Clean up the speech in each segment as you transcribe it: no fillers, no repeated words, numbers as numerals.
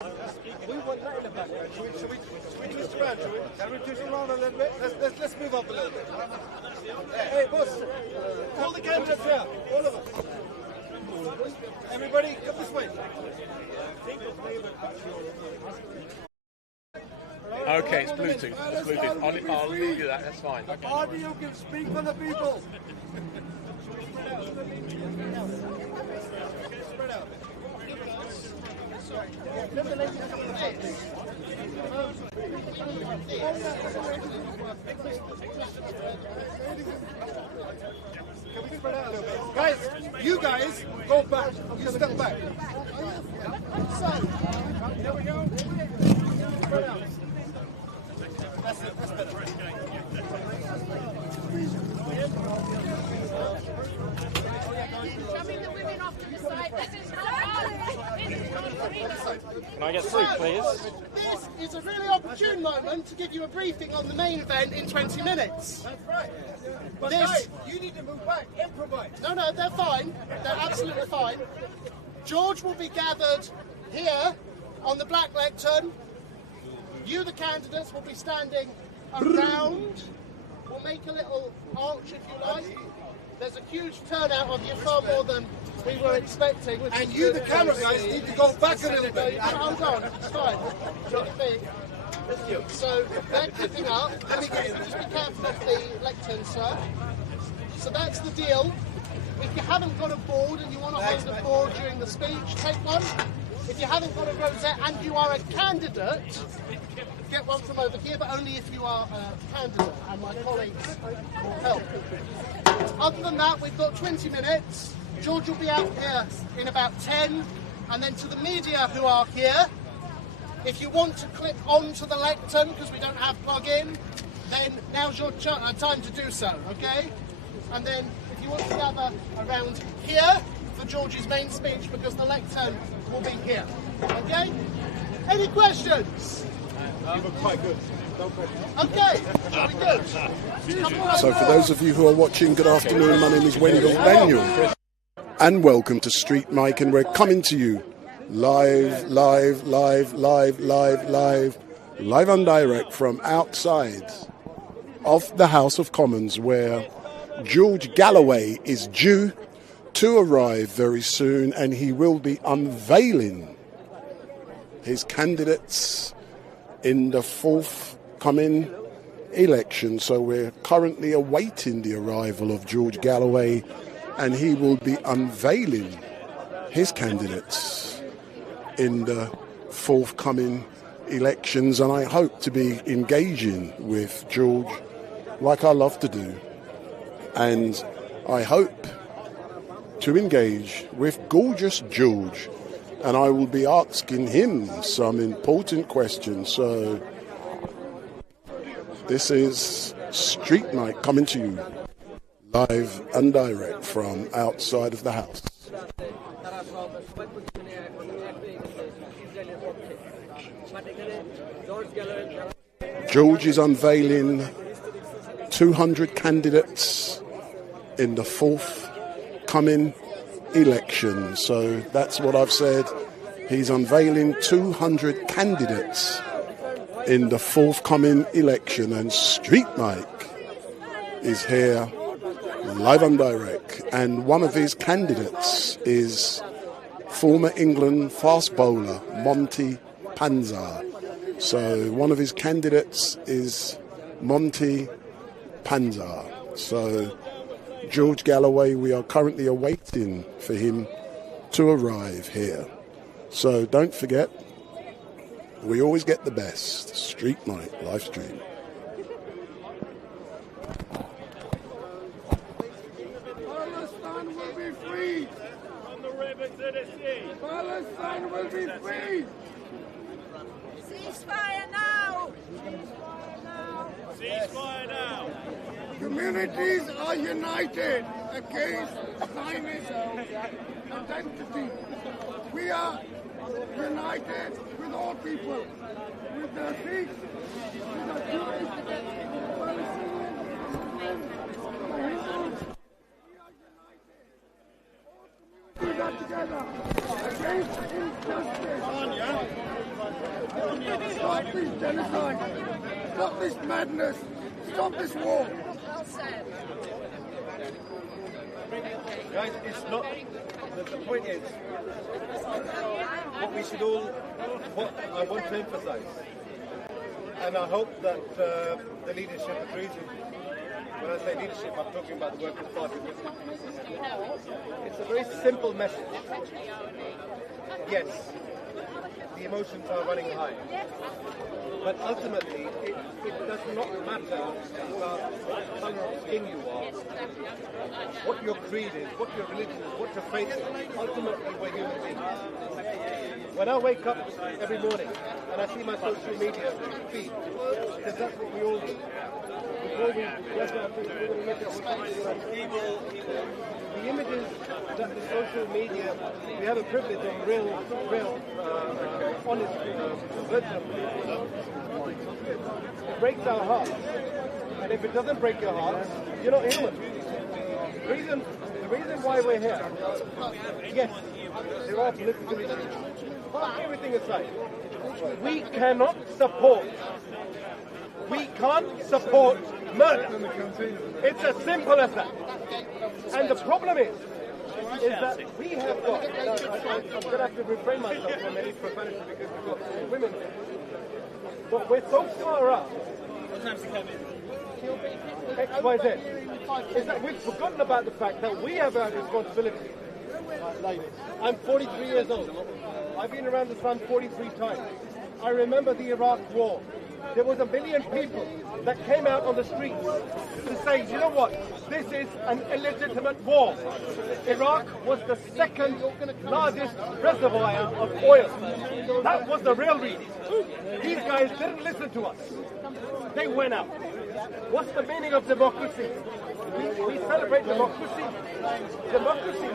We want that in the background. Should we twist around? Can we twist around a little bit? Let's move up a little bit. Hey, boss, all the candidates here, all of us. Everybody, come this way. Okay, it's Bluetooth. It's Bluetooth. I'll leave you that. That's fine. The party you can speak for the people. Spread out. Can we spread out a little bit? Guys, you guys go back. You step back. There we go. Spread out. That's it. That's better. Shoving the women off to the side. This is not Can I get through, please? This is a really opportune moment to give you a briefing on the main event in 20 minutes. That's right. But guys, you need to move back. Improvise. No, they're fine. They're absolutely fine. George will be gathered here on the black lectern. You, the candidates, will be standing around. We'll make a little arch, if you like. There's a huge turnout of you, far more than we were expecting. And you, the camera guys, need to go back a little bit. Hold on, it's fine. Really big. So they're clipping up. Just be careful of the lectern, sir. So that's the deal. If you haven't got a board and you want to hold a board during the speech, take one. If you haven't got a rosette and you are a candidate, get one from over here, but only if you are a candidate, and my colleagues will help. Other than that, we've got 20 minutes. George will be out here in about 10, and then to the media who are here, if you want to click onto the lectern, because we don't have plug-in, then now's your time to do so, okay? And then if you want to gather around here for George's main speech, because the lectern will be here, okay? Any questions? You look quite good. No problem. Okay, shall we go? So for those of you who are watching, good afternoon. My name is Wendell Daniel. And welcome to StreetMic, and we're coming to you live and direct from outside of the House of Commons, where George Galloway is due to arrive very soon, and he will be unveiling his candidates in the forthcoming election. So we're currently awaiting the arrival of George Galloway, and he will be unveiling his candidates in the forthcoming elections. And I hope to be engaging with George like I love to do. And I hope to engage with gorgeous George, and I will be asking him some important questions. So this is StreetMic coming to you live and direct from outside of the House. George is unveiling 200 candidates in the forthcoming election. So that's what I've said. He's unveiling 200 candidates in the forthcoming election, and StreetMic is here live and direct. And one of his candidates is former England fast bowler Monty Panesar. So one of his candidates is Monty Panesar. So George Galloway, we are currently awaiting for him to arrive here. So don't forget, we always get the best. StreetMic LiveStream. Palestine will be free. From the river to the sea. Palestine will be free. ceasefire now. Ceasefire now. Communities are united against Zionist identity. We are united with all people, with the Sikhs, with the Jewish, Palestinians, the Hindus. We are united. All communities are together against injustice. Stop this genocide! Stop this madness! Stop this war! Well said. Guys, it's not. The point is, what we should all, what I want to emphasise, and I hope that the leadership agrees with me. When I say leadership, I'm talking about the Workers' Party. It's a very simple message. Yes, the emotions are running high, but ultimately it does not matter about what colour of skin you are, what your creed is, what your religion is, what your faith is. Ultimately, we're human beings. When I wake up every morning and I see my social media feed, because that's what we all do. Before we get our things, we're going to look at the images that the social media, we have a privilege of real honest virtue. It breaks our hearts. And if it doesn't break your heart, you're not human. The reason why we're here, yes, there are political issues. Park everything aside. We can't support murder. It's as simple as that. And the problem is that we have got, I'm going to have to refrain myself from any profanity because we've got women here. But we're so far up, XYZ, is that we've forgotten about the fact that we have our responsibility. I'm 43 years old. I've been around the sun 43 times. I remember the Iraq War. There was 1 million people that came out on the streets to say, you know what, this is an illegitimate war. Iraq was the second largest reservoir of oil. That was the real reason. These guys didn't listen to us. They went out. What's the meaning of democracy? We celebrate democracy. Democracy.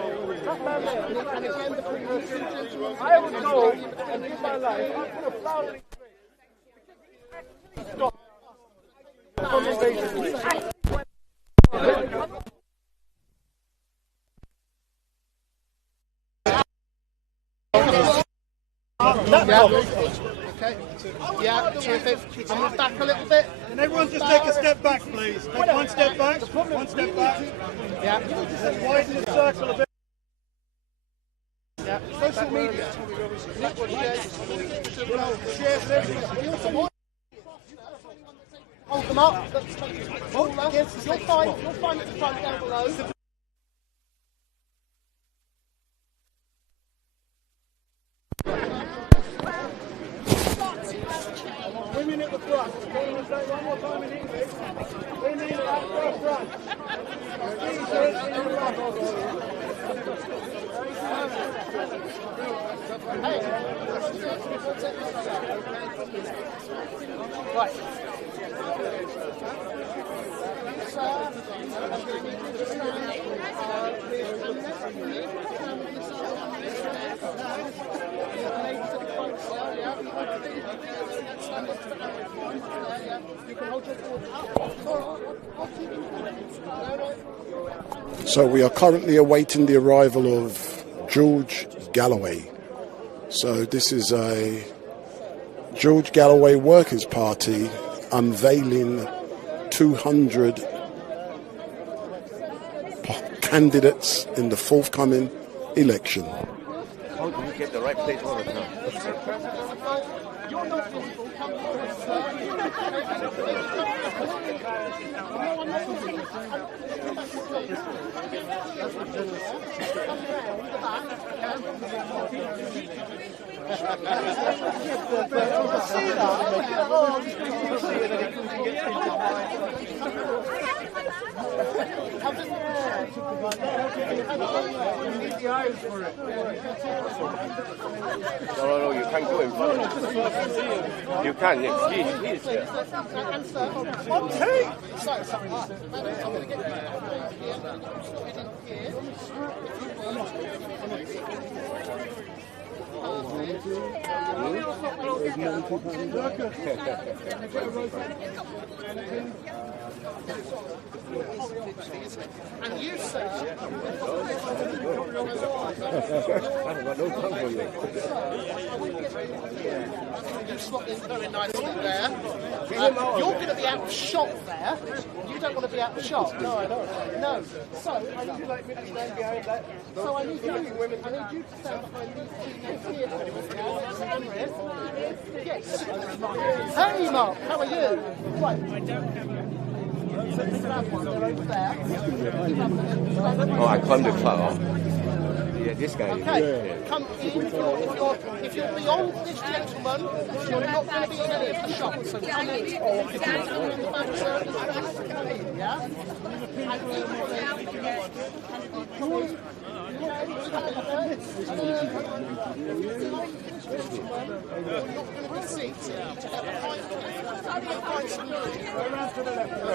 I would go and give my life after a flowering. Stop. Okay. Yeah, terrific. I'm going to back a little bit. Can everyone just take a step back, please? Take one step back. One step back. Yeah. Just widen the circle a bit. Yeah. Social media. Hold them up. You'll find at the front down below. Women at the front. Can you say one more time in English? Women at the front. Jesus in love. Right. So we are currently awaiting the arrival of George Galloway. So this is a George Galloway Workers' Party unveiling 200 candidates in the forthcoming election. How do you get the right place all the time? No, you can't go in front. You can't, yes. He is here. Okay. And you, sir. I haven't got no time for you. slot in very nicely there. You're going to be out of shot there. You don't want to be out of shot. No, I don't. No. So I need you like me to stand behind that. So I need you to stand behind these two here. Yes. Hey, Mark. How are you? Right. Oh, I climbed the cloud off. Yeah, this guy. Okay, come in. If you're beyond this gentleman, you're not going to be in any of the shots. So come in. If you're coming in the back circle, come in, yeah? Oh,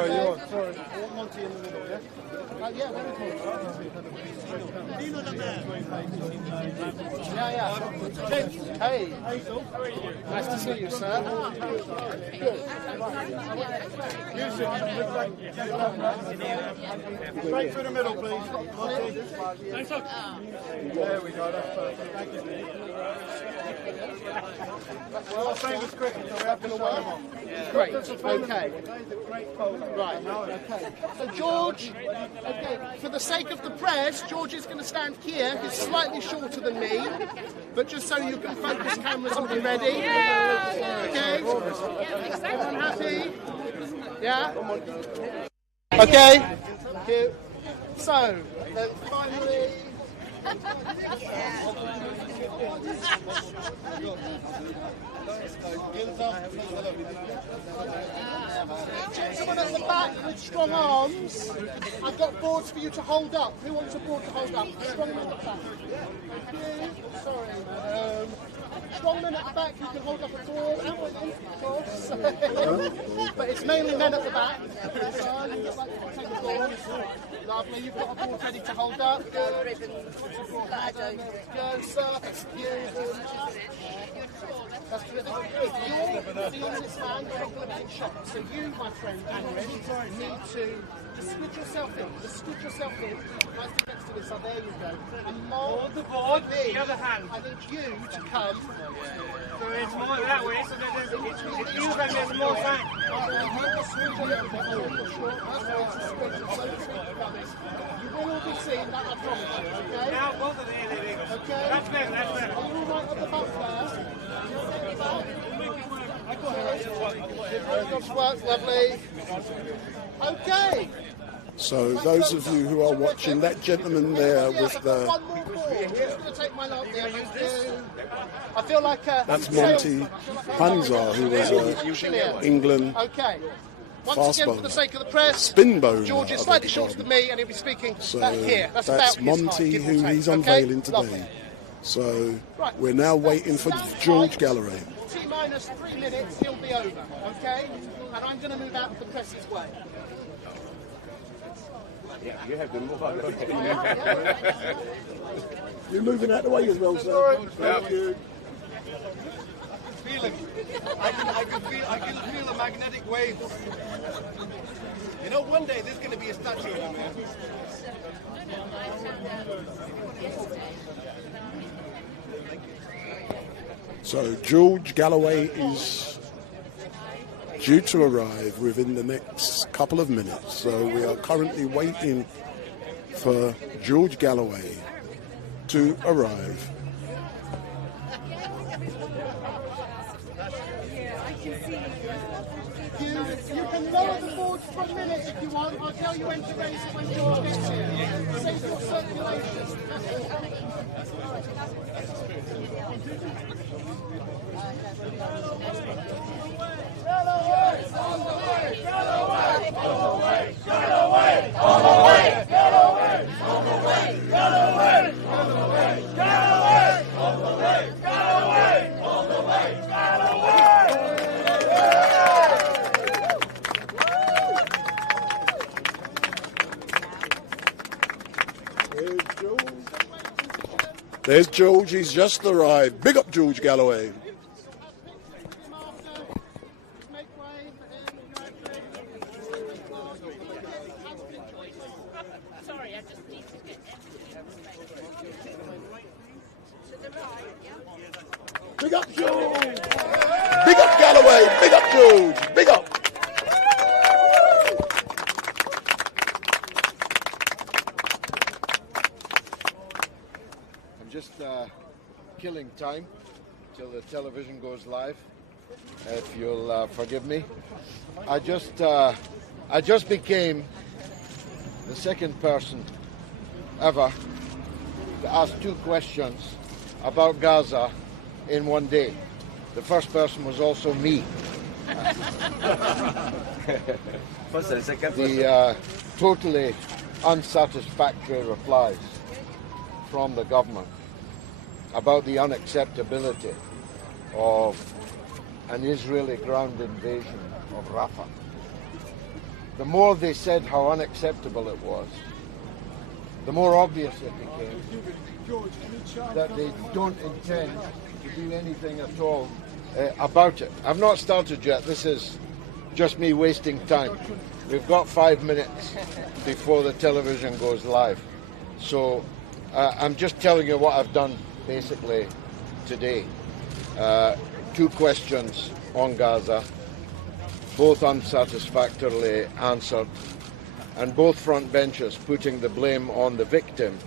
you are. Sorry. Monty in the middle, yeah? Yeah, where is Monty? Yeah. Hey. Nice to see you, sir. Straight through the middle, please. Monty. There we go, that's perfect. Thank you. Well, famous cricket, so we have to wait them on. Great, okay. Right, okay. So George, okay, for the sake of the press, George is going to stand here. He's slightly shorter than me, but just so you can focus cameras on him ready. Okay? Everyone happy? Yeah? Okay. Thank you. So, then finally... Gentlemen at the back with strong arms, I've got boards for you to hold up. Who wants a board to hold up? Strongmen at the back. Thank you. Sorry. Strongmen at the back who can hold up a board. And women, of course. But it's mainly men at the back. So you'd like to take a board. Lovely. You've got a board ready to hold up. Go, sir. That's terrific. If you're the honest man, you're not going to be shot. So you, my friend, need to just squid yourself in. Just squid yourself in. Nice to next to this. So there you go. And more the board, me, the other hand. I need you to come. So it's more that way, so that it feels like there's more time. You will all be seen, that I promise you, okay? Now both of the Okay. That's better, that's better. Are you all right at the back there? Work, lovely. Okay. So those of you who are watching, that gentleman there with the... One more ball. I'm just going to take my log there. I feel like that's Monty Panesar, who was England Once again, for the sake of the press, spin bowler. George is slightly shorter than me, and he'll be speaking so back here. That's about Monty, his height, who he's unveiling today. Lovely. So we're now waiting for George Galloway. T-minus 3 minutes, he'll be over, okay? And I'm going to move out of the press's way. Yeah, you have to move out. You're moving out the way as well, sir. Thank you. I can feel a magnetic wave. You know, one day there's going to be a statue of him here. So George Galloway is due to arrive within the next couple of minutes. So we are currently waiting for George Galloway to arrive. You can lower the boards for a minute if you want. I'll tell you when to raise it when George gets here. Save your circulation. There's George, he's just arrived. Big up George Galloway. Sorry, I just need to get Big up George! Big up Aye, big up, George. Big up. I'm just killing time till the television goes live, if you'll forgive me. I just became the second person ever to ask 2 questions about Gaza in one day. The first person was also me. The totally unsatisfactory replies from the government about the unacceptability of an Israeli ground invasion of Rafah. The more they said how unacceptable it was, the more obvious it became that they don't intend to do anything at all about it. I've not started yet. This is just me wasting time. We've got 5 minutes before the television goes live. So I'm just telling you what I've done basically today. 2 questions on Gaza, both unsatisfactorily answered, and both front benches putting the blame on the victims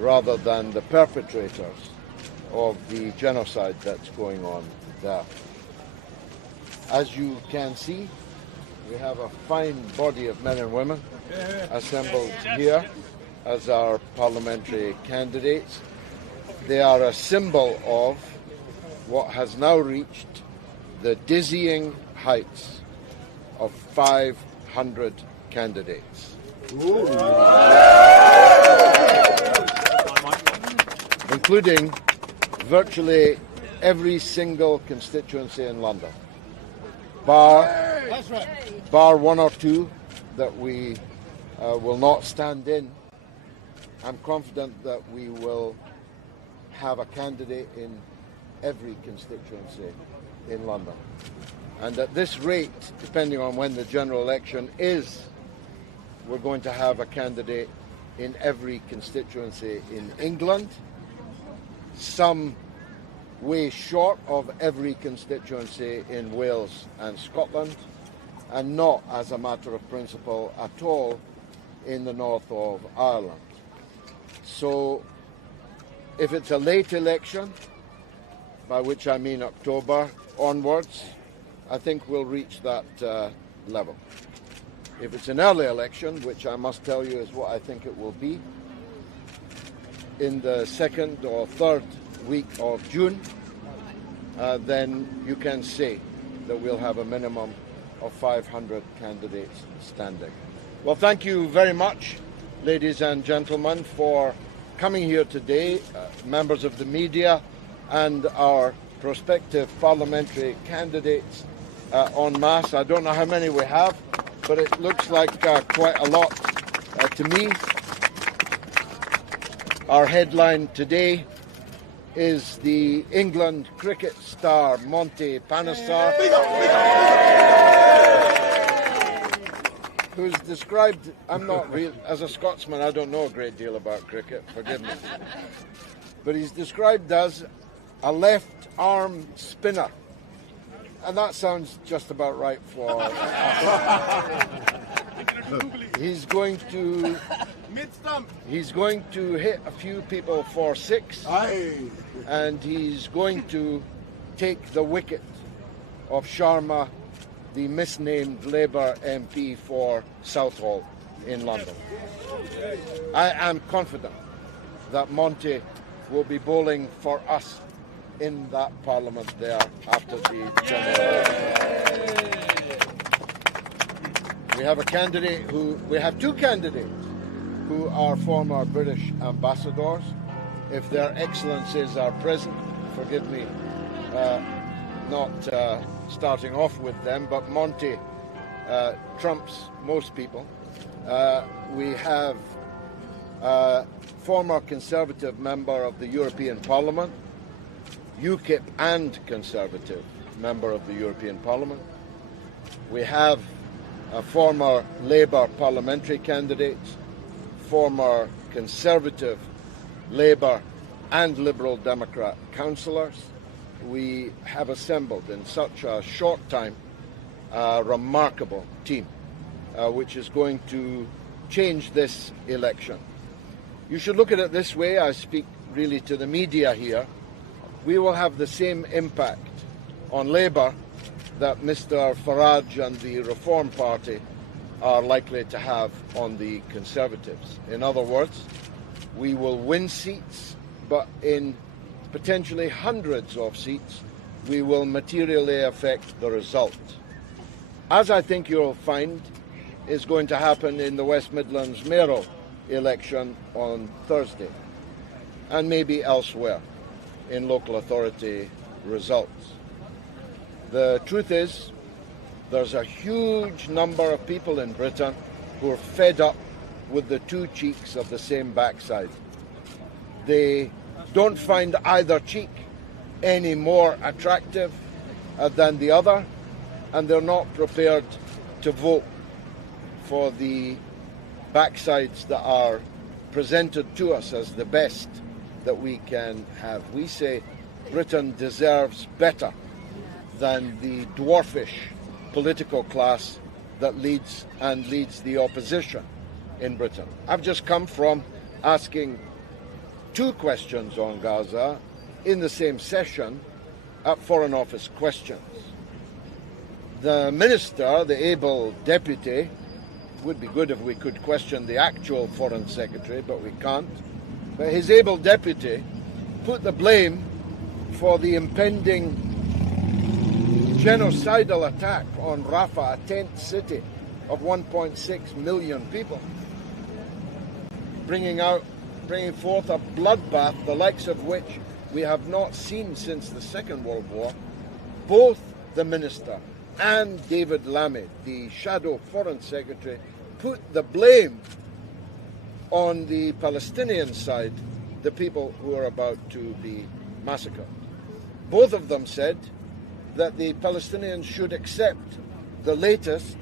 rather than the perpetrators of the genocide that's going on there. As you can see, we have a fine body of men and women assembled here as our parliamentary candidates. They are a symbol of what has now reached the dizzying heights of 500 candidates. Including virtually every single constituency in London, bar 1 or 2 that we will not stand in. I'm confident that we will have a candidate in every constituency in London. And at this rate, depending on when the general election is, we're going to have a candidate in every constituency in England, some way short of every constituency in Wales and Scotland, and not, as a matter of principle, at all in the north of Ireland. So if it's a late election, by which I mean October onwards, I think we'll reach that level. If it's an early election, which I must tell you is what I think it will be, in the 2nd or 3rd week of June, then you can say that we'll have a minimum of 500 candidates standing. Well, thank you very much, ladies and gentlemen, for coming here today, members of the media and our prospective parliamentary candidates en masse. I don't know how many we have, but it looks like quite a lot to me. Our headline today is the England cricket star Monty Panesar, who's described, I'm not real, as a Scotsman I don't know a great deal about cricket, forgive me, but he's described as a left arm spinner. And that sounds just about right for us. He's going to hit a few people for 6. And he's going to take the wicket of Sharma, the misnamed Labour MP for Southall in London. I am confident that Monty will be bowling for us in that parliament there after the general election. We have two candidates who are former British ambassadors. If their excellencies are present, forgive me not starting off with them, but Monty trumps most people. We have a former Conservative member of the European Parliament, UKIP and Conservative member of the European Parliament. We have a former Labour parliamentary candidate, former Conservative, Labour and Liberal Democrat councillors. we have assembled in such a short time a remarkable team, which is going to change this election. You should look at it this way. I speak really to the media here. We will have the same impact on Labour that Mr. Farage and the Reform Party are likely to have on the Conservatives. In other words, we will win seats, but in potentially hundreds of seats, we will materially affect the result. As I think you'll find is going to happen in the West Midlands mayoral election on Thursday, and maybe elsewhere in local authority results. The truth is, there's a huge number of people in Britain who are fed up with the two cheeks of the same backside. They don't find either cheek any more attractive than the other, and they're not prepared to vote for the backsides that are presented to us as the best that we can have. We say Britain deserves better than the dwarfish political class that leads the opposition in Britain. I've just come from asking 2 questions on Gaza in the same session at Foreign Office questions. The minister, the able deputy, would be good if we could question the actual Foreign Secretary, but we can't. But his able deputy put the blame for the impending genocidal attack on Rafah, a tent city of 1.6 million people, bringing forth a bloodbath, the likes of which we have not seen since the Second World War. Both the minister and David Lammy, the shadow Foreign Secretary, put the blame on the Palestinian side, the people who are about to be massacred. Both of them said that the Palestinians should accept the latest,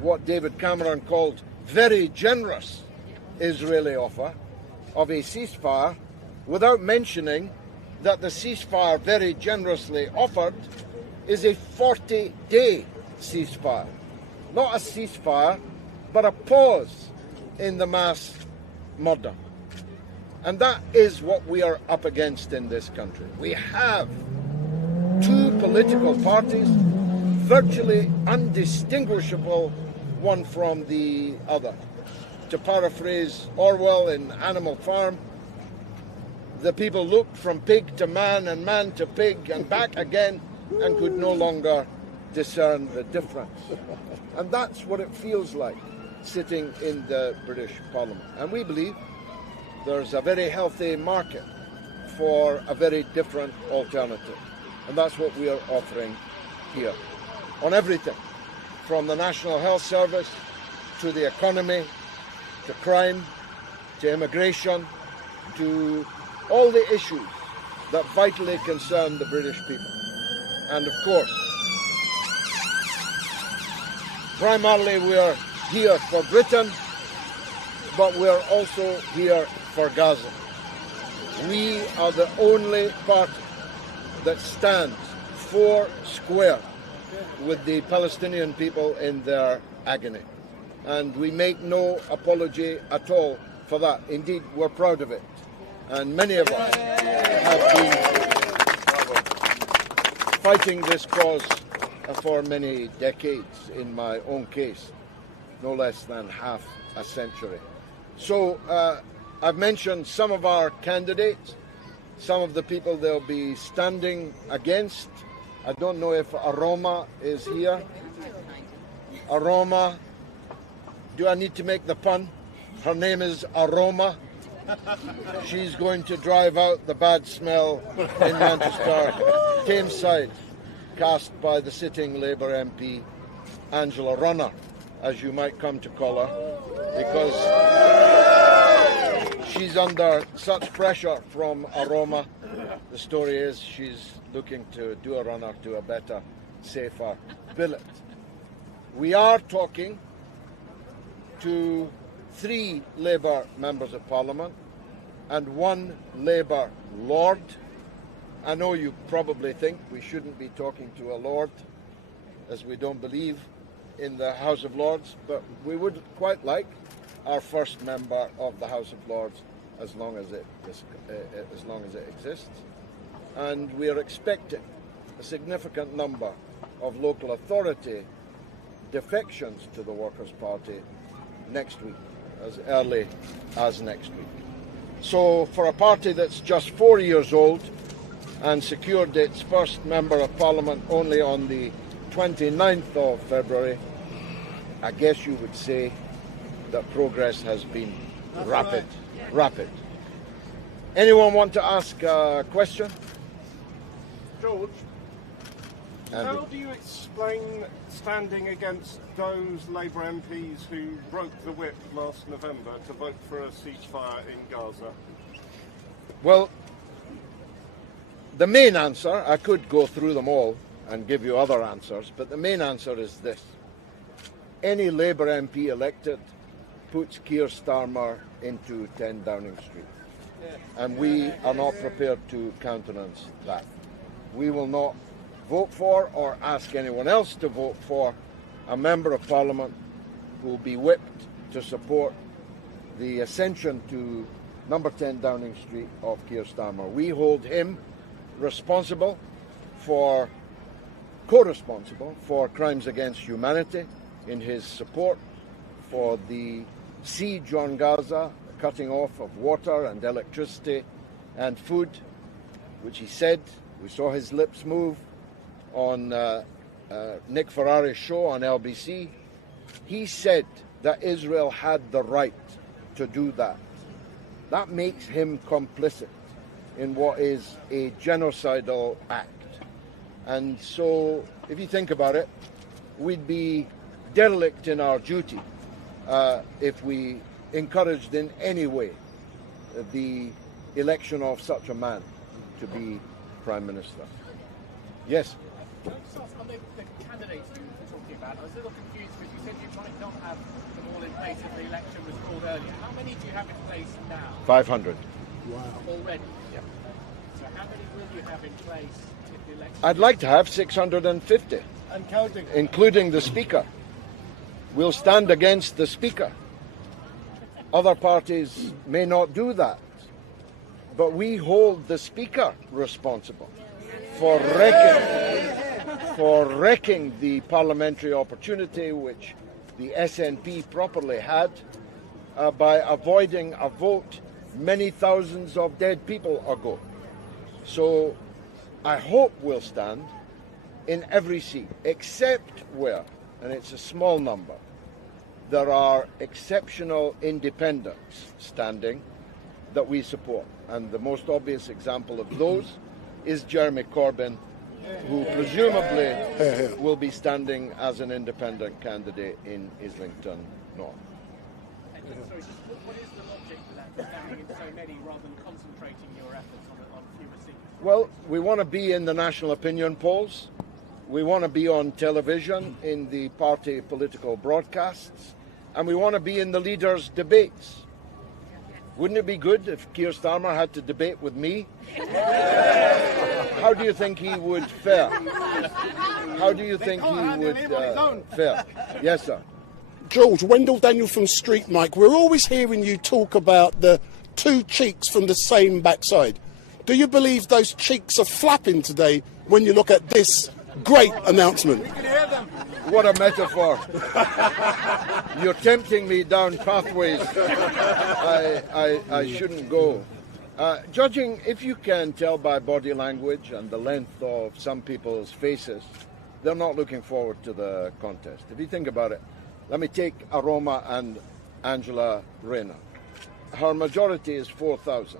what David Cameron called very generous Israeli offer of a ceasefire, without mentioning that the ceasefire very generously offered is a 40-day ceasefire. Not a ceasefire, but a pause in the mass murder. And that is what we are up against in this country. We have 2 political parties, virtually undistinguishable one from the other. To paraphrase Orwell in Animal Farm, the people looked from pig to man and man to pig and back again and could no longer discern the difference. And that's what it feels like sitting in the British Parliament. And we believe there's a very healthy market for a very different alternative. And that's what we are offering here. On everything, from the National Health Service to the economy, to crime, to immigration, to all the issues that vitally concern the British people. And of course, primarily we are here for Britain, but we are also here for Gaza. We are the only party that stands 4 square with the Palestinian people in their agony. And we make no apology at all for that. Indeed, we're proud of it. And many of us have been fighting this cause for many decades, in my own case, no less than half a century. So I've mentioned some of our candidates, some of the people they'll be standing against. I don't know if Aroma is here. Aroma, do I need to make the pun? Her name is Aroma. She's going to drive out the bad smell in Manchester, Tameside, cast by the sitting Labour MP, Angela Runner, as you might come to call her, because she's under such pressure from Aroma. The story is she's looking to do a runner to a better, safer billet. We are talking to 3 Labour members of Parliament and 1 Labour Lord, I know you probably think we shouldn't be talking to a Lord, as we don't believe in the House of Lords, but we would quite like our first member of the House of Lords as long as it exists. And we are expecting a significant number of local authority defections to the Workers' Party next week, as early as next week. So for a party that's just 4 years old and secured its first member of Parliament only on the 29th of February, I guess you would say that progress has been rapid. Anyone want to ask a question? George, how do you explain standing against those Labour MPs who broke the whip last November to vote for a ceasefire in Gaza? Well, the main answer, I could go through them all and give you other answers, but the main answer is this. Any Labour MP elected puts Keir Starmer into 10 Downing Street. And we are not prepared to countenance that. We will not vote for or ask anyone else to vote for a Member of Parliament who will be whipped to support the ascension to number 10 Downing Street of Keir Starmer. We hold him responsible for, co-responsible for crimes against humanity in his support for the siege on Gaza, cutting off of water and electricity and food, which he said, we saw his lips move on Nick Ferrari's show on LBC. He said that Israel had the right to do that. That makes him complicit in what is a genocidal act. And so, if you think about it, we'd be derelict in our duty if we encouraged in any way the election of such a man to be Prime Minister. Yes? Can I just ask, on the candidates you were talking about, I was a little confused because you said you might not have them all in place if the election was called earlier. How many do you have in place now? 500. Wow. Already? Yeah. So how many will you have in place if the election... I'd like to have 650. And counting. Including the Speaker. We'll stand against the Speaker. Other parties may not do that. But we hold the Speaker responsible for wrecking the parliamentary opportunity which the SNP properly had by avoiding a vote many thousands of dead people ago. So I hope we'll stand in every seat, except where, and it's a small number, there are exceptional independents standing that we support. And the most obvious example of those is Jeremy Corbyn, who presumably will be standing as an independent candidate in Islington North. Sorry, just what is the logic for that, standing in so many rather than concentrating your efforts on fewer seats? Well, we want to be in the national opinion polls. We want to be on television in the party political broadcasts. And we want to be in the leaders' debates. Wouldn't it be good if Keir Starmer had to debate with me? How do you think he would fare? How do you think he would fare? Yes, sir. George, Wendell Daniel from StreetMic. We're always hearing you talk about the two cheeks from the same backside. Do you believe those cheeks are flapping today when you look at this great announcement? What a metaphor. You're tempting me down pathways I shouldn't go. Judging, if you can tell by body language and the length of some people's faces, they're not looking forward to the contest. If you think about it, let me take Aroma and Angela Rayner. Her majority is 4,000.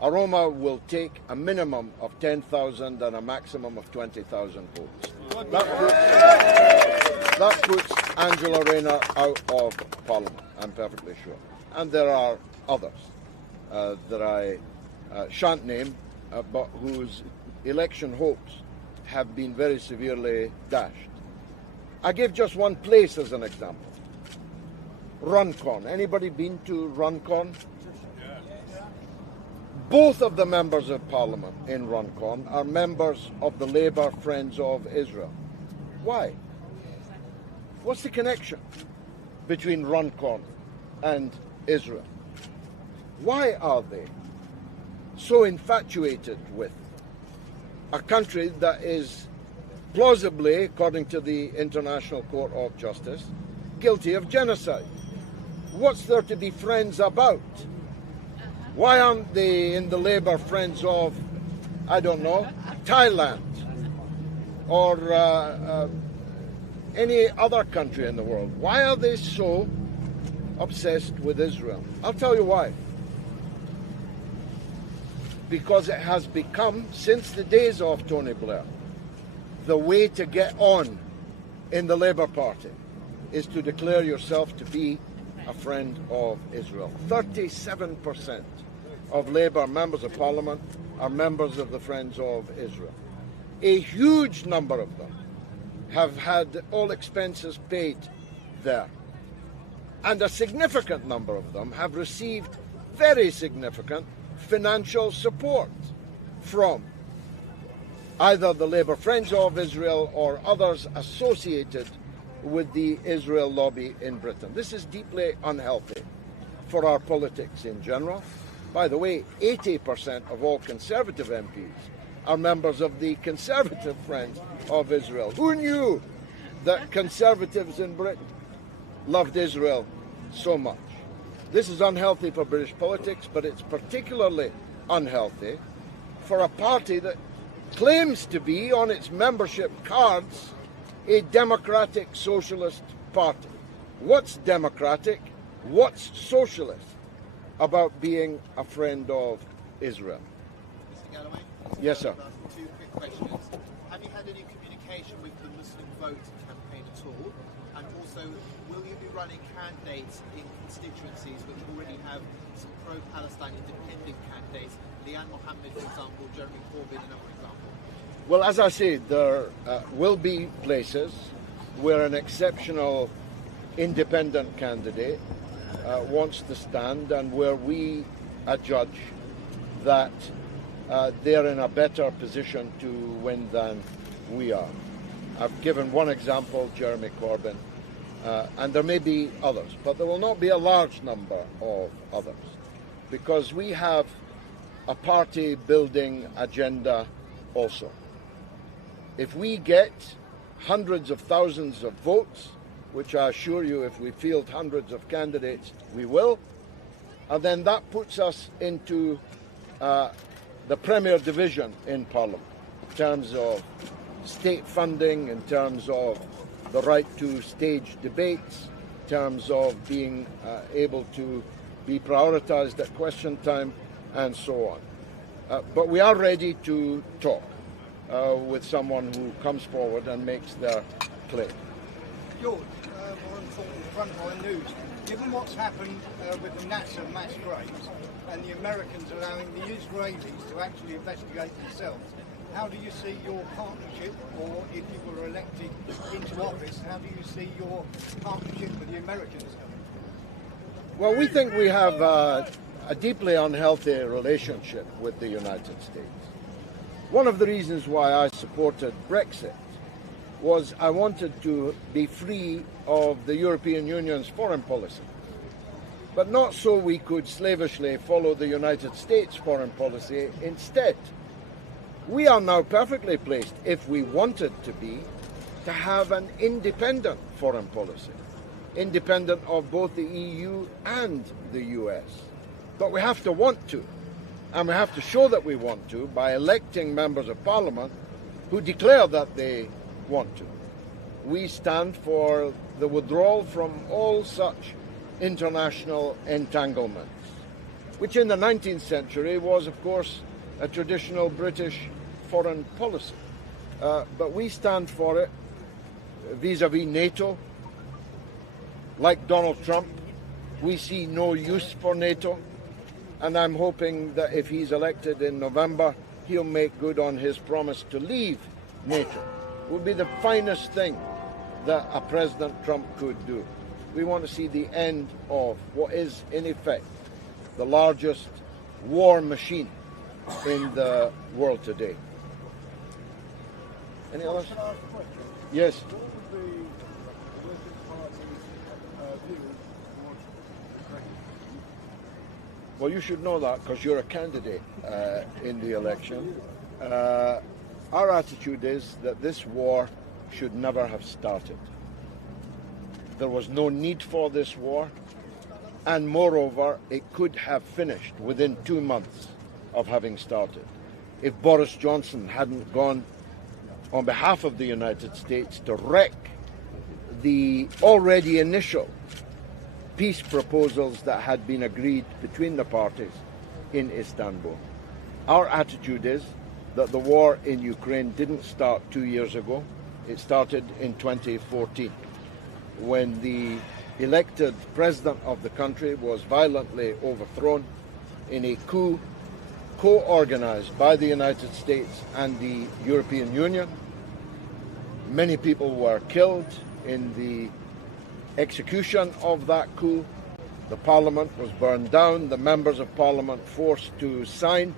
Aroma will take a minimum of 10,000 and a maximum of 20,000 votes. That puts Angela Rayner out of Parliament, I'm perfectly sure. And there are others that I shan't name, but whose election hopes have been very severely dashed. I give just one place as an example. Runcorn. Anybody been to Runcorn? Both of the members of parliament in Runcorn are members of the Labour Friends of Israel. Why? What's the connection between Runcorn and Israel? Why are they so infatuated with a country that is plausibly, according to the International Court of Justice, guilty of genocide? What's there to be friends about? Why aren't they in the Labour Friends of, I don't know, Thailand or any other country in the world? Why are they so obsessed with Israel? I'll tell you why. Because it has become, since the days of Tony Blair, the way to get on in the Labour Party is to declare yourself to be a friend of Israel. 37% of Labour members of Parliament are members of the Friends of Israel. A huge number of them have had all expenses paid there. And a significant number of them have received very significant financial support from either the Labour Friends of Israel or others associated with the Israel lobby in Britain. This is deeply unhealthy for our politics in general. By the way, 80% of all Conservative MPs are members of the Conservative Friends of Israel. Who knew that Conservatives in Britain loved Israel so much? This is unhealthy for British politics, but it's particularly unhealthy for a party that claims to be, on its membership cards, a democratic socialist party. What's democratic? What's socialist about being a friend of Israel? Mr. Galloway? Yes, sir. Two quick questions. Have you had any communication with the Muslim Vote campaign at all? And also, will you be running candidates in constituencies which already have some pro-Palestine independent candidates? Liane Mohammed, for example, Jeremy Corbyn, another example. Well, as I said, there will be places where an exceptional independent candidate wants to stand and where we adjudge that they're in a better position to win than we are. I've given one example, Jeremy Corbyn, and there may be others, but there will not be a large number of others, because we have a party-building agenda also. If we get hundreds of thousands of votes, which I assure you if we field hundreds of candidates, we will, and then that puts us into the Premier Division in Parliament in terms of state funding, in terms of the right to stage debates, in terms of being able to be prioritised at question time, and so on. But we are ready to talk with someone who comes forward and makes their claim. George, more important frontline news. Given what's happened with the NASA mass graves and the Americans allowing the Israelis to actually investigate themselves, how do you see your partnership, or if you were elected into office, how do you see your partnership with the Americans? Well, we think we have a deeply unhealthy relationship with the United States. One of the reasons why I supported Brexit was I wanted to be free of the European Union's foreign policy, but not so we could slavishly follow the United States foreign policy instead. We are now perfectly placed, if we wanted to be, to have an independent foreign policy, independent of both the EU and the US. But we have to want to, and we have to show that we want to by electing members of Parliament who declare that they want to. We stand for the withdrawal from all such international entanglements, which in the 19th century was, of course, a traditional British foreign policy. But we stand for it vis-à-vis NATO. Like Donald Trump, we see no use for NATO, and I'm hoping that if he's elected in November, he'll make good on his promise to leave NATO. It would be the finest thing that a President Trump could do. We want to see the end of what is, in effect, the largest war machine in the world today. Any others? Yes. Well, you should know that because you're a candidate in the election. Our attitude is that this war should never have started. There was no need for this war, and moreover, it could have finished within 2 months of having started if Boris Johnson hadn't gone on behalf of the United States to wreck the already initial peace proposals that had been agreed between the parties in Istanbul. Our attitude is that the war in Ukraine didn't start 2 years ago. It started in 2014 when the elected president of the country was violently overthrown in a coup co-organized by the United States and the European Union. Many people were killed in the execution of that coup. The parliament was burned down, the members of parliament forced to sign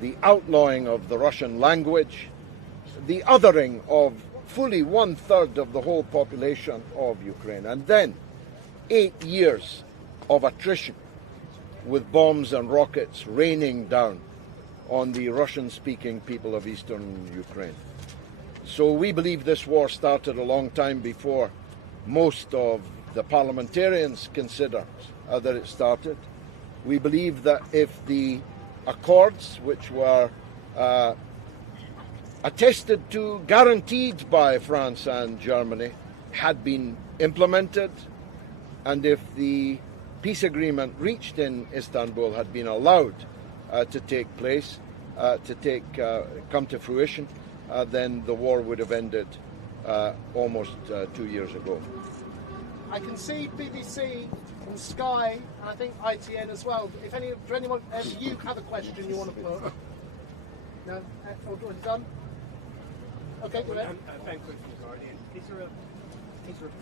the outlawing of the Russian language, the othering of fully 1/3 of the whole population of Ukraine, and then 8 years of attrition with bombs and rockets raining down on the Russian-speaking people of eastern Ukraine. So we believe this war started a long time before most of the parliamentarians consider that it started. We believe that if the accords, which were attested to, guaranteed by France and Germany, had been implemented, and if the peace agreement reached in Istanbul had been allowed to take place, come to fruition, then the war would have ended almost 2 years ago. I can see BBC and Sky, and I think ITN as well. If any, do anyone, you have a question you want to put? No? Or is it done? Okay, go ahead. Ben Quick from The Guardian. Is there a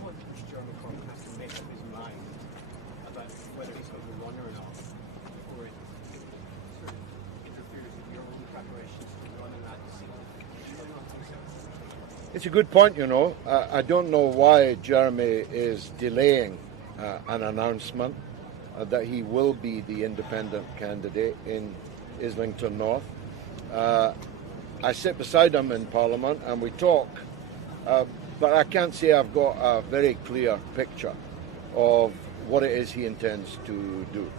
point at which Jeremy Corbyn has to make up his mind about whether he's going to run or not, or it sort of interferes with your own preparations for running that seat? It's a good point, you know. I don't know why Jeremy is delaying an announcement that he will be the independent candidate in Islington North. I sit beside him in Parliament and we talk, but I can't say I've got a very clear picture of what it is he intends to do.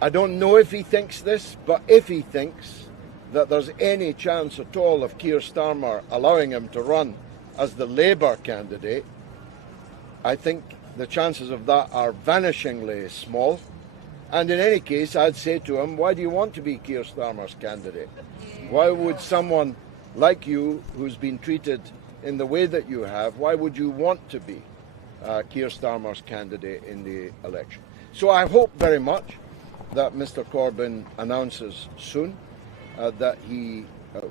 I don't know if he thinks this, but if he thinks that there's any chance at all of Keir Starmer allowing him to run as the Labour candidate, I think the chances of that are vanishingly small. And in any case, I'd say to him, why do you want to be Keir Starmer's candidate? Why would someone like you, who's been treated in the way that you have, why would you want to be Keir Starmer's candidate in the election? So I hope very much that Mr. Corbyn announces soon that he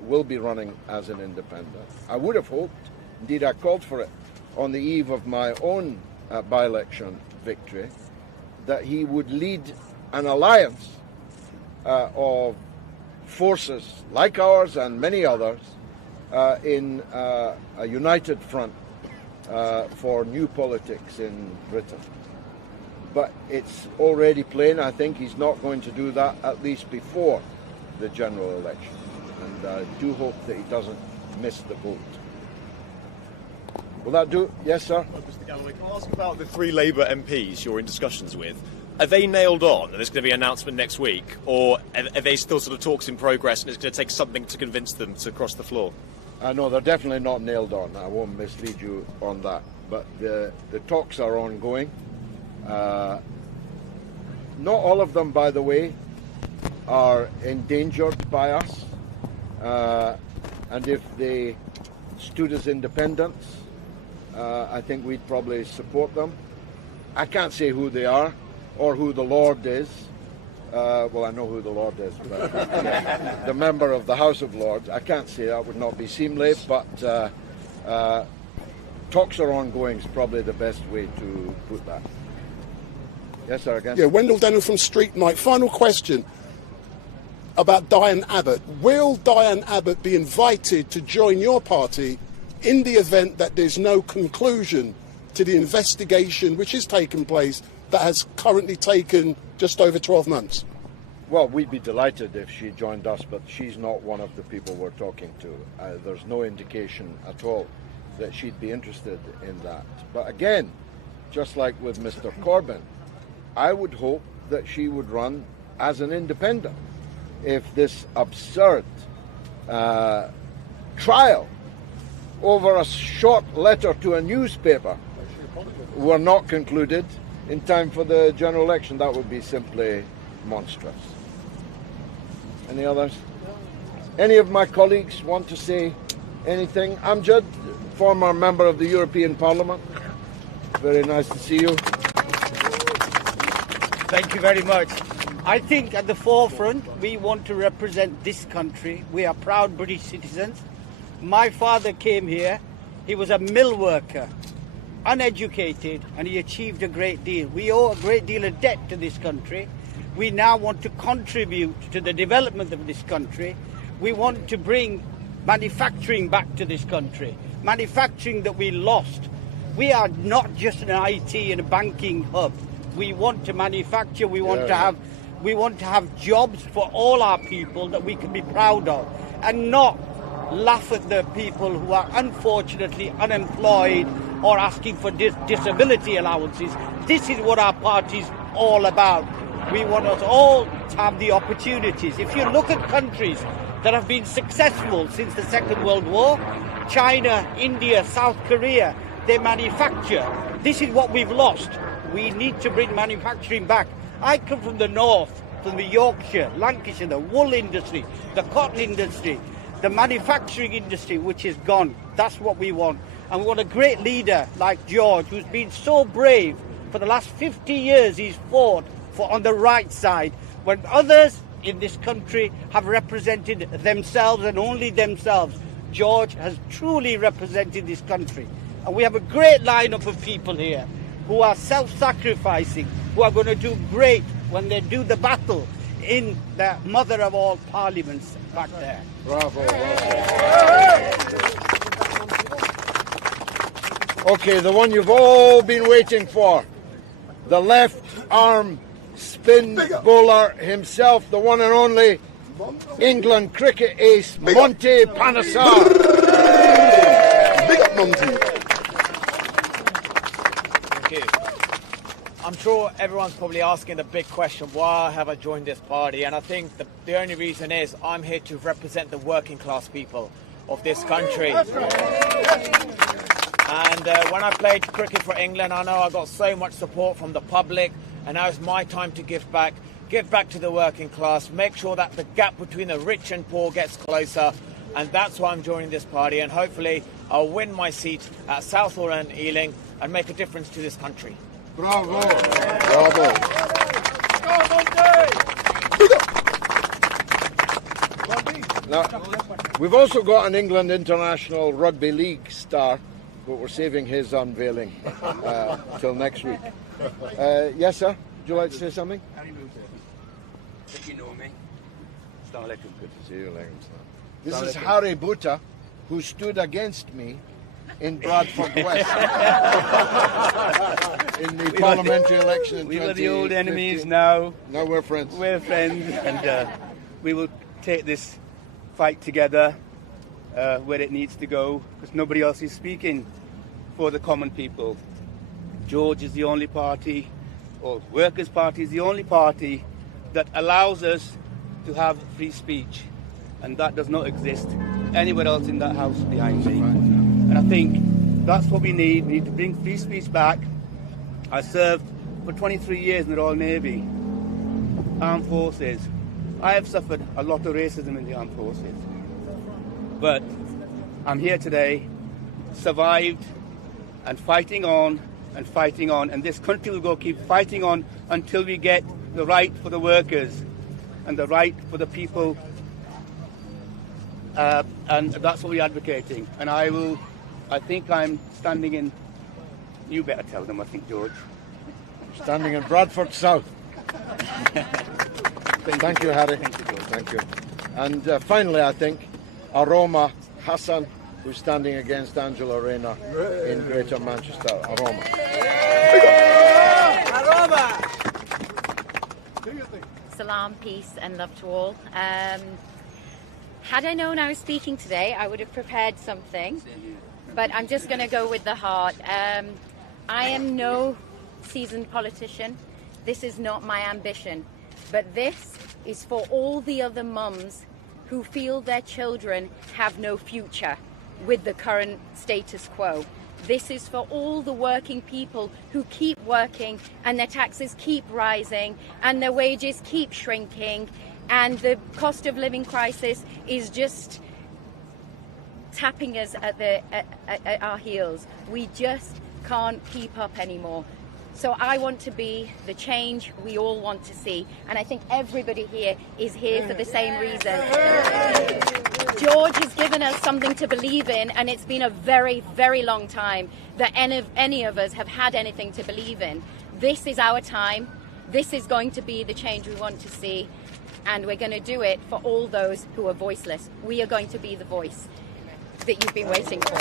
will be running as an independent. I would have hoped, indeed I called for it on the eve of my own by-election victory, that he would lead an alliance of forces like ours and many others in a united front for new politics in Britain. But it's already plain, I think he's not going to do that, at least before the general election. And I do hope that he doesn't miss the boat. Will that do? Yes, sir? Mr. Galloway, can I ask about the 3 Labour MPs you're in discussions with? Are they nailed on and there's going to be an announcement next week? Or are they still sort of talks in progress and it's going to take something to convince them to cross the floor? No, they're definitely not nailed on. I won't mislead you on that. But the talks are ongoing. Not all of them, by the way, are endangered by us. And if they stood as independents, I think we'd probably support them. I can't say who they are or who the Lord is. Well, I know who the Lord is, but the member of the House of Lords. I can't say that, would not be seemly, but talks are ongoing is probably the best way to put that. Yes, sir, again. Yeah, Wendell Daniel from StreetMic. Final question. about Diane Abbott. Will Diane Abbott be invited to join your party in the event that there's no conclusion to the investigation which is taking place that has currently taken just over 12 months? Well, we'd be delighted if she joined us, but she's not one of the people we're talking to. There's no indication at all that she'd be interested in that. But again, just like with Mr. Corbyn, I would hope that she would run as an independent if this absurd trial over a short letter to a newspaper were not concluded in time for the general election. That would be simply monstrous. Any others? Any of my colleagues want to say anything? Amjad, former member of the European Parliament. Very nice to see you. Thank you very much. I think at the forefront, we want to represent this country. We are proud British citizens. My father came here. He was a mill worker, uneducated, and he achieved a great deal. We owe a great deal of debt to this country. We now want to contribute to the development of this country. We want to bring manufacturing back to this country, manufacturing that we lost. We are not just an IT and a banking hub. We want to manufacture. We want to have jobs for all our people that we can be proud of, and not laugh at the people who are unfortunately unemployed or asking for disability allowances. This is what our party's all about. We want us all to have the opportunities. If you look at countries that have been successful since the Second World War, China, India, South Korea, they manufacture. This is what we've lost. We need to bring manufacturing back. I come from the north, from the Yorkshire, Lancashire, the wool industry, the cotton industry, the manufacturing industry, which is gone. That's what we want. And we want a great leader like George, who's been so brave. For the last 50 years, he's fought on the right side, when others in this country have represented themselves and only themselves. George has truly represented this country. And we have a great lineup of people here who are self-sacrificing, who are going to do great when they do the battle in the mother of all parliaments back there. Bravo. Okay, the one you've all been waiting for. The left arm spin bowler himself, the one and only England cricket ace, Monty Panesar. Big up, Monty. Thank you. I'm sure everyone's probably asking the big question, why have I joined this party? And I think the only reason is I'm here to represent the working class people of this country. And when I played cricket for England, I know I got so much support from the public, and now it's my time to give back to the working class, make sure that the gap between the rich and poor gets closer, and that's why I'm joining this party, and hopefully I'll win my seat at Southall and Ealing and make a difference to this country. Bravo. Bravo. Now, we've also got an England International Rugby League star, but we're saving his unveiling till next week. Yes, sir? Would you like to say something? Think you know me. Assalamu alaikum. Good to see you, This is Harry Butta, who stood against me in Bradford West in the parliamentary election in 2015. We were the old enemies now. Now we're friends. We're friends, and we will take this fight together where it needs to go, because nobody else is speaking for the common people. George is the only party, or Workers' Party is the only party that allows us to have free speech, and that does not exist anywhere else in that house behind me. And I think that's what we need. We need to bring free speech back. I served for 23 years in the Royal Navy, Armed Forces. I have suffered a lot of racism in the Armed Forces. But I'm here today, survived, and fighting on, and this country will keep fighting on until we get the right for the workers and the right for the people, and that's what we're advocating. And I think I'm standing in, you better tell them, I think, George. Standing in Bradford South. Thank you, Harry. Thank you. And finally, I think, Aroma Hassan, who's standing against Angela Rayner in Greater Manchester. Aroma. Aroma! Salam, peace and love to all. Had I known I was speaking today, I would have prepared something, but I'm just going to go with the heart. I am no seasoned politician. This is not my ambition, but this is for all the other mums who feel their children have no future with the current status quo. This is for all the working people who keep working and their taxes keep rising and their wages keep shrinking and the cost of living crisis is just tapping us at our heels. We just can't keep up anymore. So I want to be the change we all want to see. And I think everybody here is here for the same reason. George has given us something to believe in, and it's been a very, very long time that any of us have had anything to believe in. This is our time. This is going to be the change we want to see. And we're going to do it for all those who are voiceless. We are going to be the voice that you've been waiting for.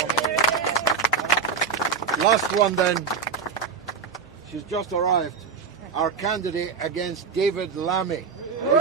Last one then. She's just arrived. Our candidate against David Lammy. Which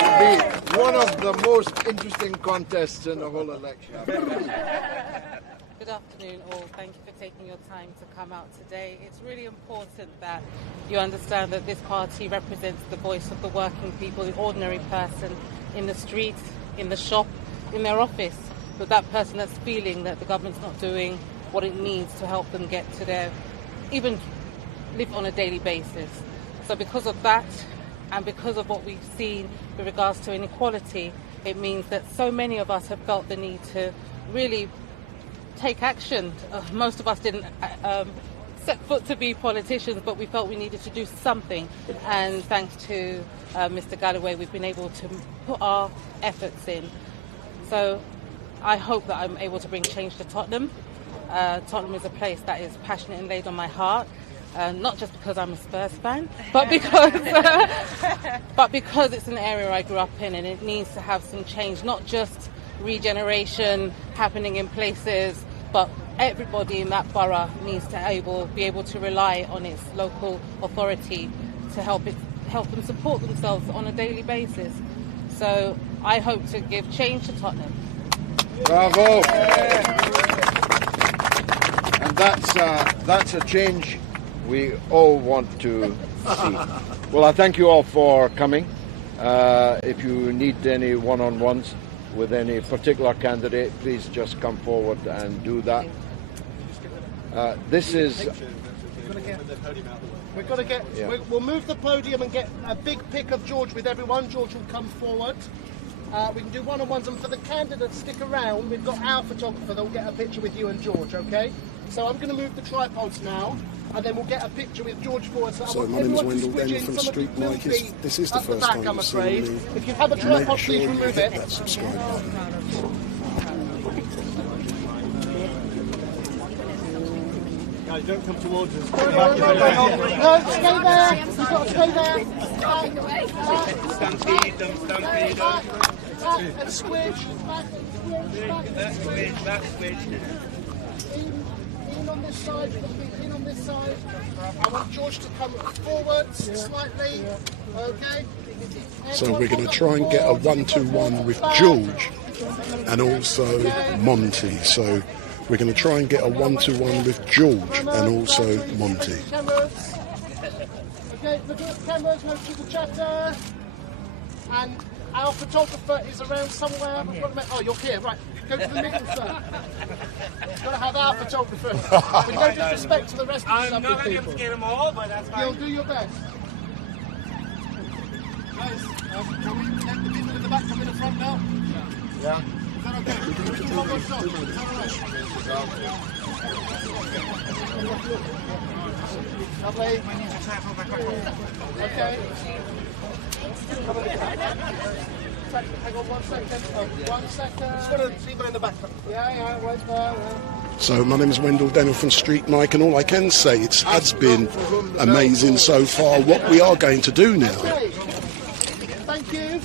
will be one of the most interesting contests in the whole election. Good afternoon all. Thank you for taking your time to come out today. It's really important that you understand that this party represents the voice of the working people, the ordinary person in the street, in the shop, in their office, but that person that's feeling that the government's not doing what it needs to help them get to their, even live on a daily basis. So because of that, and because of what we've seen with regards to inequality, it means that so many of us have felt the need to really take action. Most of us didn't set foot to be politicians, but we felt we needed to do something. And thanks to Mr. Galloway, we've been able to put our efforts in. So I hope that I'm able to bring change to Tottenham. Tottenham is a place that is passionate and laid on my heart, not just because I'm a Spurs fan, but because it's an area I grew up in and it needs to have some change, not just regeneration happening in places, but everybody in that borough needs to be able to rely on its local authority to help them support themselves on a daily basis. So I hope to give change to Tottenham. Bravo! And that's a change we all want to see. Well, I thank you all for coming. If you need any one-on-ones with any particular candidate, please just come forward and do that. This is... We've got to get... Yeah. We'll move the podium and get a big pic of George with everyone. George will come forward. We can do one-on-ones, and for the candidates, stick around. We've got our photographer that will get a picture with you and George, okay? So I'm going to move the tripods now, and then we'll get a picture with George forward. So my name is Wendell Denny from StreetMic. This is the first time I'm you've seen afraid. me. If you have a Make tripod, sure please you remove hit it. that subscribe button. Guys, don't come towards us. No, stay there. You've got to stay there. Stampede. Back and squish. Back and squish. In on this side. In on this side. I want George to come forwards slightly. Okay. So we're going to try and get a 1-2-1 with George and also Monty. So we're going to try and get a 1-2-1 with George and also Monty. Cameras. Okay, look at the cameras, no triple chatter. And our photographer is around somewhere. Oh, you're here, right. Go to the middle, sir. Got to have our photographer. With no disrespect to the rest of the I'm not going to be able to get them all, but that's fine. You'll do your best. Guys, can we let the people in the back come in the front now? Yeah. Is that okay? One more shot. Is that all right? Lovely. Okay. Hang on 1 second. 1 second. Just want to see in the back. Yeah, right there. So my name is Wendell Daniel from StreetMic, and all I can say, it has been amazing so far. What we are going to do now Thank you.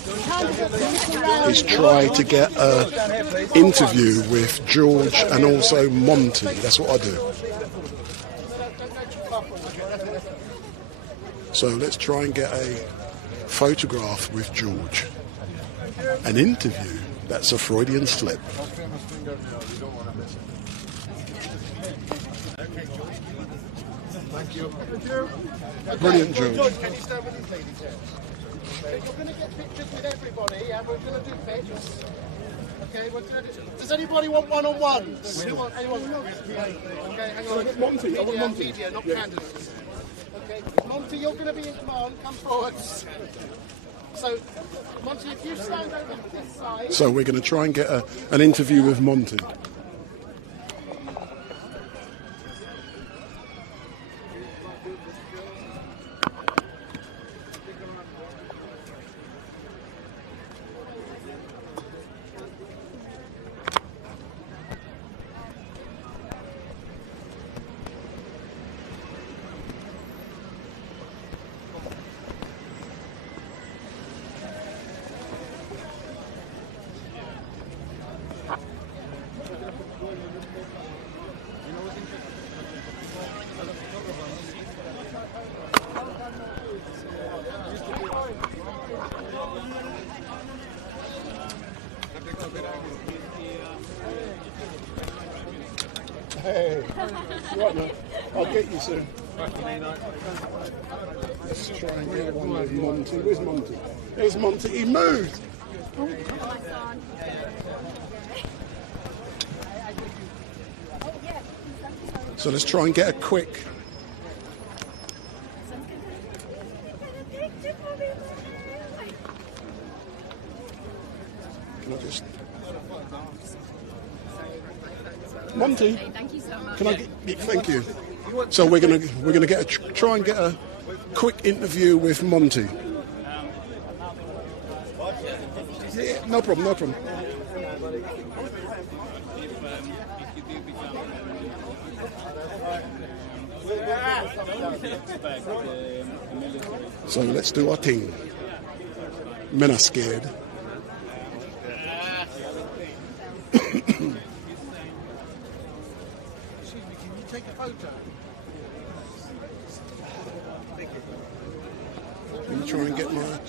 is try to get an interview with George and also Monty. That's what I do. So let's try and get a photograph with George. An interview. That's a Freudian slip. Thank you. Brilliant, George. Can you stand with these ladies here? You're going to get pictures with everybody, and we're going to do pictures. Okay, does anybody want one-on-ones? Anyone? Okay, hang on. Monty, I want Monty. Media, not candidates. Okay, Monty, you're going to be in command. Come forward. So, Monty, if you stand over this side. So we're going to try and get an interview with Monty. Hey, right now, I'll get you soon. Let's try and get one with Monty. Where's Monty? There's Monty. He moved. So let's try and get a quick. Can I just? Monty, Thank you so much. can I get? Thank you. So we're gonna get try and get a quick interview with Monty. Yeah, no problem, no problem. So let's do our thing. Men are scared. Take a photo. Let me try and get my.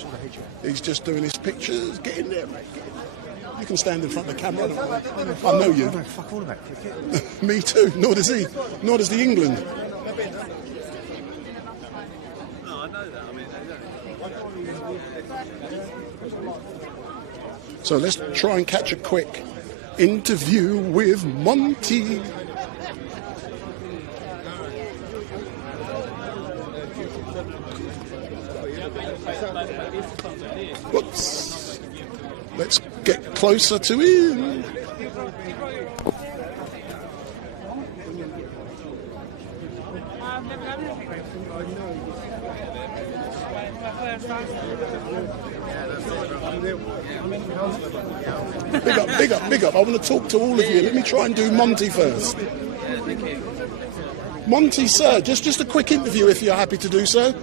He's just doing his pictures. Get in there, mate. You can stand in front of the camera. I know you. Fuck all about cricket. Me too. Nor does he. Nor does the England. No, I know that. I mean, So let's try and catch a quick interview with Monty. Whoops. Let's get closer to him. Big up, big up. I want to talk to all of you. Let me try and do Monty first. Monty, sir, just a quick interview if you're happy to do so.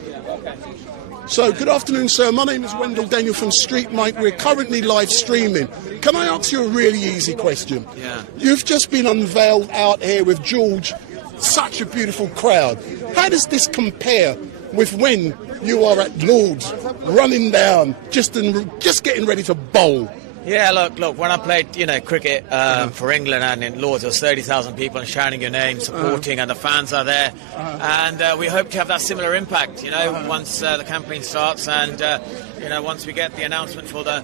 So, good afternoon, sir. My name is Wendell Daniel from StreetMic. We're currently live streaming. Can I ask you a really easy question? Yeah. You've just been unveiled out here with George. Such a beautiful crowd. How does this compare with when you are at Lord's, running down, just getting ready to bowl? Yeah, look, when I played, cricket for England and in Lords, there was 30,000 people shouting your name, supporting, and the fans are there. And we hope to have that similar impact, once the campaign starts and, once we get the announcement for the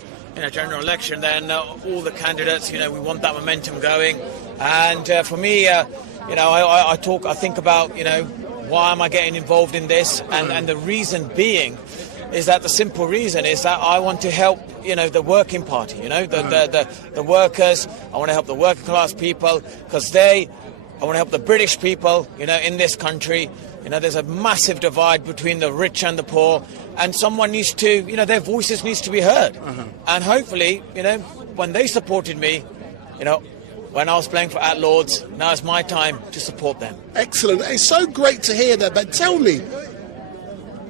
general election, then all the candidates, we want that momentum going. And for me, I think about, why am I getting involved in this? And the reason being is that the simple reason is that I want to help, the working party, the workers. I want to help the working class people because they I want to help the British people, in this country. There's a massive divide between the rich and the poor, and someone needs to, their voices needs to be heard. And hopefully, when they supported me, when I was playing for Lords, now it's my time to support them. Excellent. It's so great to hear that. But tell me,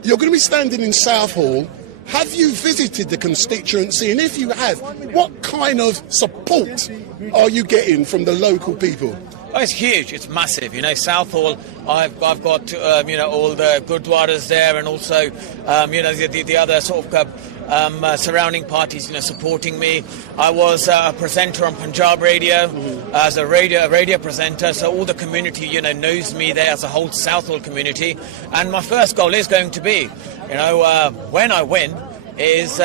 you're going to be standing in Southall. Have you visited the constituency? And if you have, what kind of support are you getting from the local people? Oh, it's huge. It's massive. Southall, I've got, all the Gurdwaras there, and also, the other sort of surrounding parties, supporting me. I was a presenter on Punjab radio as a radio presenter, so all the community, knows me there as a whole Southall community. And my first goal is going to be, when I win, is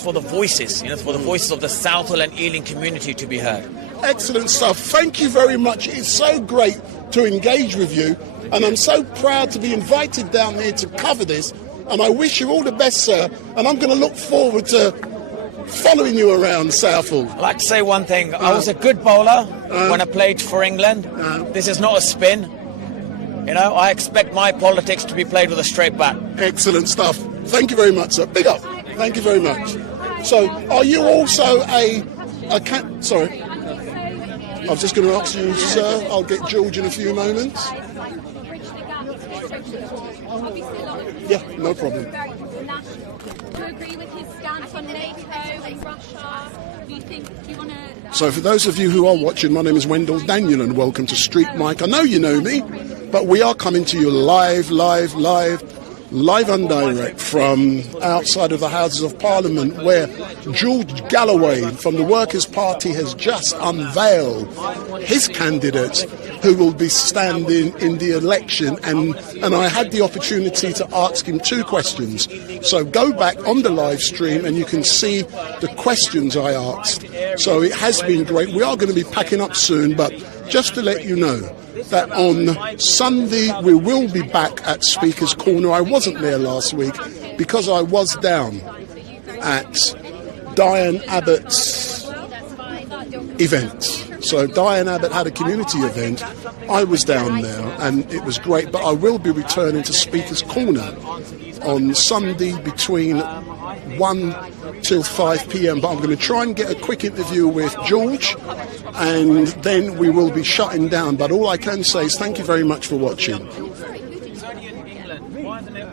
for the voices, for the voices of the Southall and Ealing community to be heard. Excellent stuff. Thank you very much. It's so great to engage with you, and I'm so proud to be invited down here to cover this, and I wish you all the best, sir, and I'm going to look forward to following you around Southall. I'd like to say one thing. I was a good bowler when I played for England. This is not a spin. I expect my politics to be played with a straight bat. Excellent stuff. Thank you very much, sir. Big up. Thank you very much. So, are you also sorry? I was just going to ask you, sir. I'll get George in a few moments. Yeah, no problem. Do you agree with his stance on NATO and Russia? Do you want to... So for those of you who are watching, my name is Wendell Daniel and welcome to StreetMic. I know you know me, but we are coming to you live and direct from outside of the Houses of Parliament, where George Galloway from the Workers' Party has just unveiled his candidates who will be standing in the election, and I had the opportunity to ask him 2 questions. So go back on the live stream and you can see the questions I asked. So it has been great. We are going to be packing up soon, but just to let you know that on Sunday we will be back at Speaker's Corner. I wasn't there last week because I was down at Diane Abbott's event. So Diane Abbott had a community event. I was down there and it was great, but I will be returning to Speaker's Corner on Sunday between 1 till 5 p.m. But I'm going to try and get a quick interview with George, and then we will be shutting down. But all I can say is thank you very much for watching. It's only in England. Why isn't it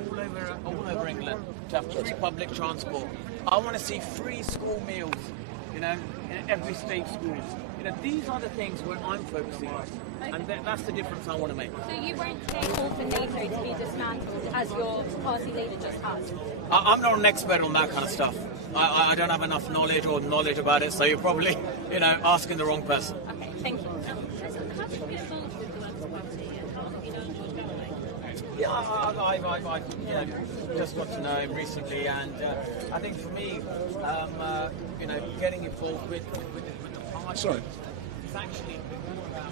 all over England to have public transport? I want to see free school meals, in every state school. These are the things where I'm focusing on, and that's the difference I want to make. So you won't call for NATO to be dismantled as your party leader just has? I'm not an expert on that kind of stuff. I don't have enough knowledge about it, so you're probably, asking the wrong person. Okay, thank you. How did you get involved with the Workers' Party, and how have you known George Galloway? Yeah, I just got to know him recently, and I think for me, getting involved with the party, Sorry. is actually more about.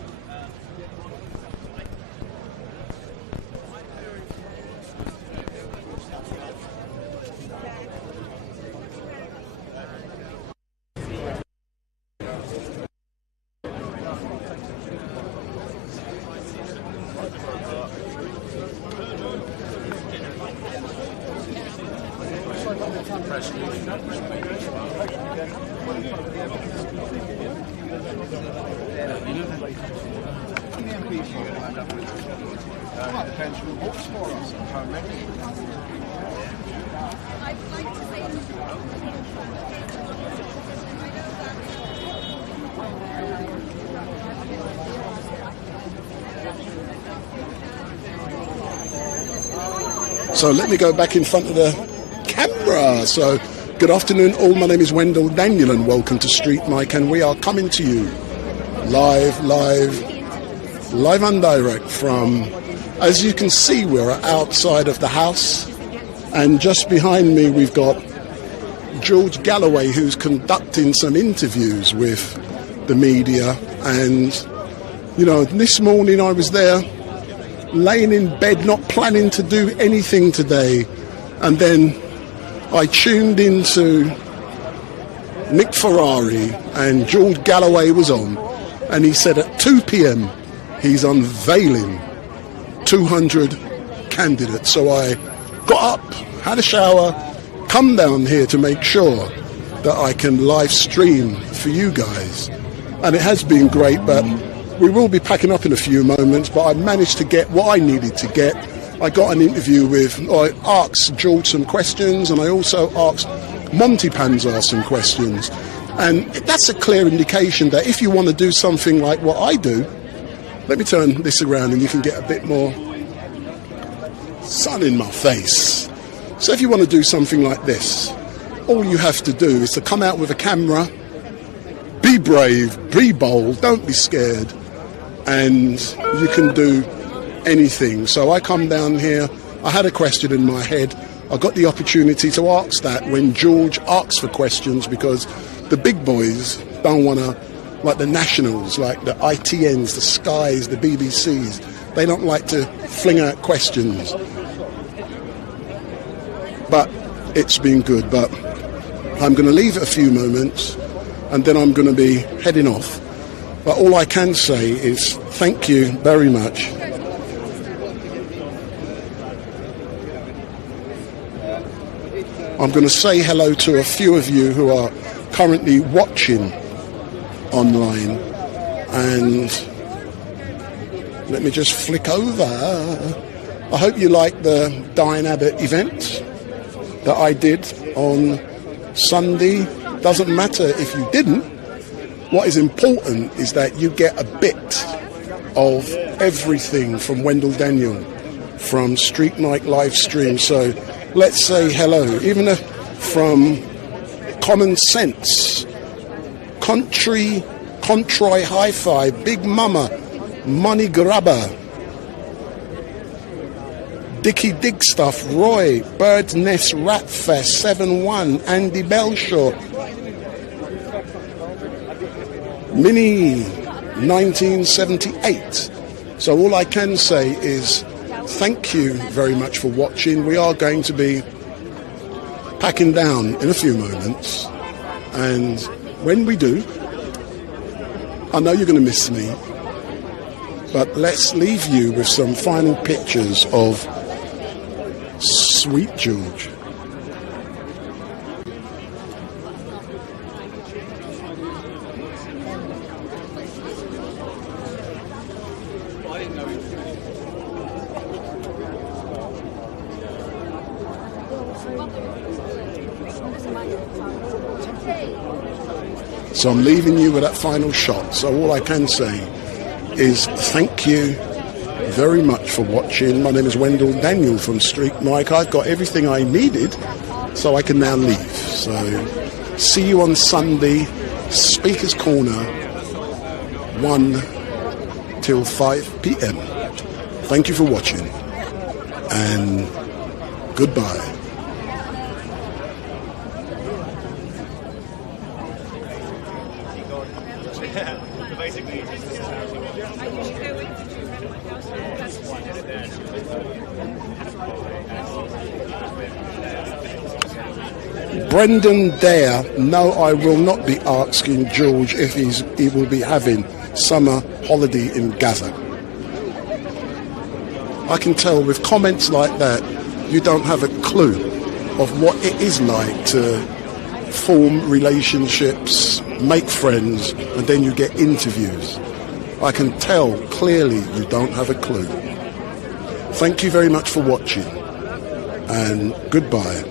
So let me go back in front of the camera. So good afternoon all, my name is Wendell Daniel and welcome to StreetMic, and we are coming to you live and direct from, as you can see, we're outside of the house, and just behind me we've got George Galloway, who's conducting some interviews with the media. And this morning I was there laying in bed, not planning to do anything today, and then I tuned into Nick Ferrari and George Galloway was on, and he said at 2 p.m. he's unveiling 200 candidates. So I got up, had a shower, come down here to make sure that I can live stream for you guys. And it has been great, but we will be packing up in a few moments, but I managed to get what I needed to get. I got an interview I asked George some questions, and I also asked Monty Panesar some questions. And that's a clear indication that if you want to do something like what I do, let me turn this around and you can get a bit more sun in my face. So if you want to do something like this, all you have to do is to come out with a camera, be brave, be bold, don't be scared, and you can do anything. So I come down here, I had a question in my head, I got the opportunity to ask that when George asks for questions, because the big boys don't want to, like the nationals, like the ITNs, the Skies, the BBCs, they don't like to fling out questions. But it's been good. But I'm going to leave it a few moments and then I'm going to be heading off. But all I can say is thank you very much. I'm going to say hello to a few of you who are currently watching online, and let me just flick over. I hope you like the Dying Abbott event that I did on Sunday. Doesn't matter if you didn't. What is important is that you get a bit of everything from Wendell Daniel, from StreetMic LiveStream. So let's say hello, even if from Common Sense, Country Hi-Fi, Big Mama, Money Grabber, Dicky Dig Stuff, Roy, Bird's Nest Rat Fest, 7-1, Andy Belshaw, Mini 1978. So all I can say is thank you very much for watching. We are going to be packing down in a few moments, and when we do, I know you're going to miss me, but let's leave you with some final pictures of Sweet George. So I'm leaving you with that final shot. So all I can say is thank you very much for watching. My name is Wendell Daniel from StreetMic. I've got everything I needed, so I can now leave. So see you on Sunday, Speaker's Corner, 1 till 5 p.m. Thank you for watching, and goodbye. Brendan Dare, no, I will not be asking George if he will be having summer holiday in Gaza. I can tell with comments like that, you don't have a clue of what it is like to form relationships, make friends, and then you get interviews. I can tell clearly you don't have a clue. Thank you very much for watching, and goodbye.